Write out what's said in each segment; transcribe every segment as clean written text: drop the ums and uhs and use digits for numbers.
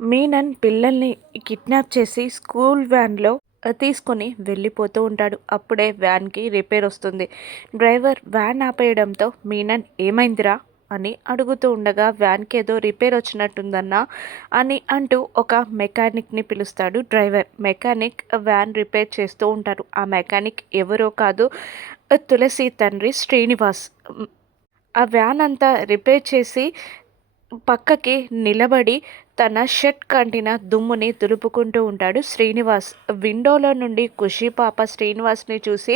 మీనన్ పిల్లల్ని కిడ్నాప్ చేసి స్కూల్ వ్యాన్‌లో తీసుకొని వెళ్ళిపోతూ ఉంటాడు. అప్పుడే వ్యాన్‌కి రిపేర్ వస్తుంది. డ్రైవర్ వ్యాన్ ఆపేయడంతో మీనన్ "ఏమైందిరా?" అని అడుగుతూ ఉండగా "వ్యాన్‌కి ఏదో రిపేర్ వచ్చినట్టుందన్నా" అని అంటూ ఒక మెకానిక్‌ని పిలుస్తాడు డ్రైవర్. మెకానిక్ వ్యాన్ రిపేర్ చేస్తూ ఉంటారు. ఆ మెకానిక్ ఎవరో కాదు, తులసి తండ్రి శ్రీనివాస్. ఆ వ్యాన్ అంతా రిపేర్ చేసి పక్కకి నిలబడి తన షర్ట్ కంటిన దుమ్ముని దులుపుకుంటూ ఉంటాడు శ్రీనివాస్. విండోలో నుండి ఖుషి పాప శ్రీనివాస్ని చూసి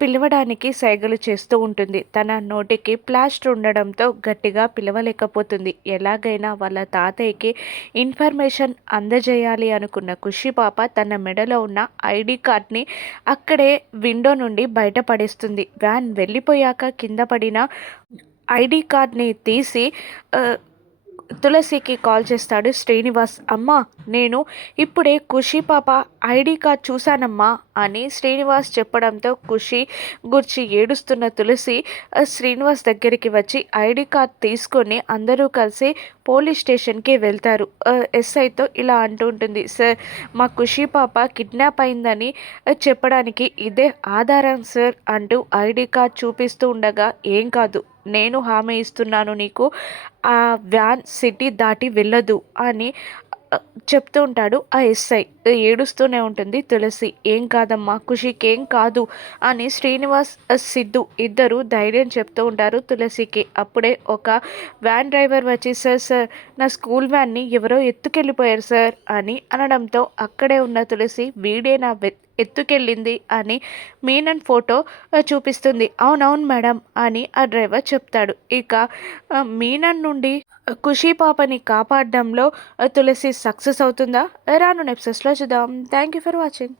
పిలవడానికి సైగలు చేస్తూ ఉంటుంది. తన నోటికి ప్లాస్టర్ ఉండడంతో గట్టిగా పిలవలేకపోతుంది. ఎలాగైనా వాళ్ళ తాతయ్యకి ఇన్ఫర్మేషన్ అందజేయాలి అనుకున్న ఖుషి పాప తన మెడలో ఉన్న ఐడి కార్డ్ని అక్కడే విండో నుండి బయటపడేస్తుంది. వ్యాన్ వెళ్ళిపోయాక కింద పడిన ఐడి కార్డ్ని తీసి తులసికి కాల్ చేస్తాడు శ్రీనివాస్. "అమ్మా, నేను ఇప్పుడే ఖుషి పాప ఐడి కార్డ్ చూశానమ్మా" అని శ్రీనివాస్ చెప్పడంతో ఖుషి గురించి ఏడుస్తున్న తులసి శ్రీనివాస్ దగ్గరికి వచ్చి ఐడి కార్డ్ తీసుకొని అందరూ కలిసి పోలీస్ స్టేషన్కి వెళ్తారు. ఎస్ఐతో ఇలా అంటూ ఉంటుంది, "సార్, మా ఖుషి పాప కిడ్నాప్ అయిందని చెప్పడానికి ఇదే ఆధారం సార్" అంటూ ఐడి కార్డ్ చూపిస్తూ ఉండగా, "ఏం కాదు, నేను హామీ ఇస్తున్నాను నీకు, ఆ వ్యాన్ సిటీ దాటి వెళ్ళదు" అని చెప్తూ ఉంటాడు ఆ ఎస్ఐ. ఏడుస్తూనే ఉంటుంది తులసి. "ఏం కాదమ్మా, ఖుషికేం కాదు" అని శ్రీనివాస్, సిద్ధు ఇద్దరు ధైర్యం చెప్తూ ఉంటారు తులసికి. అప్పుడే ఒక వ్యాన్ డ్రైవర్ వచ్చి, "సార్ సార్, నా స్కూల్ వ్యాన్ని ఎవరో ఎత్తుకెళ్ళిపోయారు సార్" అని అనడంతో అక్కడే ఉన్న తులసి, "వీడే నా ఎత్తుకెళ్ళింది" అని మీనన్ ఫోటో చూపిస్తుంది. "అవునవును మేడం" అని ఆ డ్రైవర్ చెప్తాడు. ఇక మీనన్ నుండి ఖుషి పాపని కాపాడడంలో తులసి సక్సెస్ అవుతుందా? రానున్న ఎపిసోడ్స్‌లో చూద్దాం. Thank you for watching.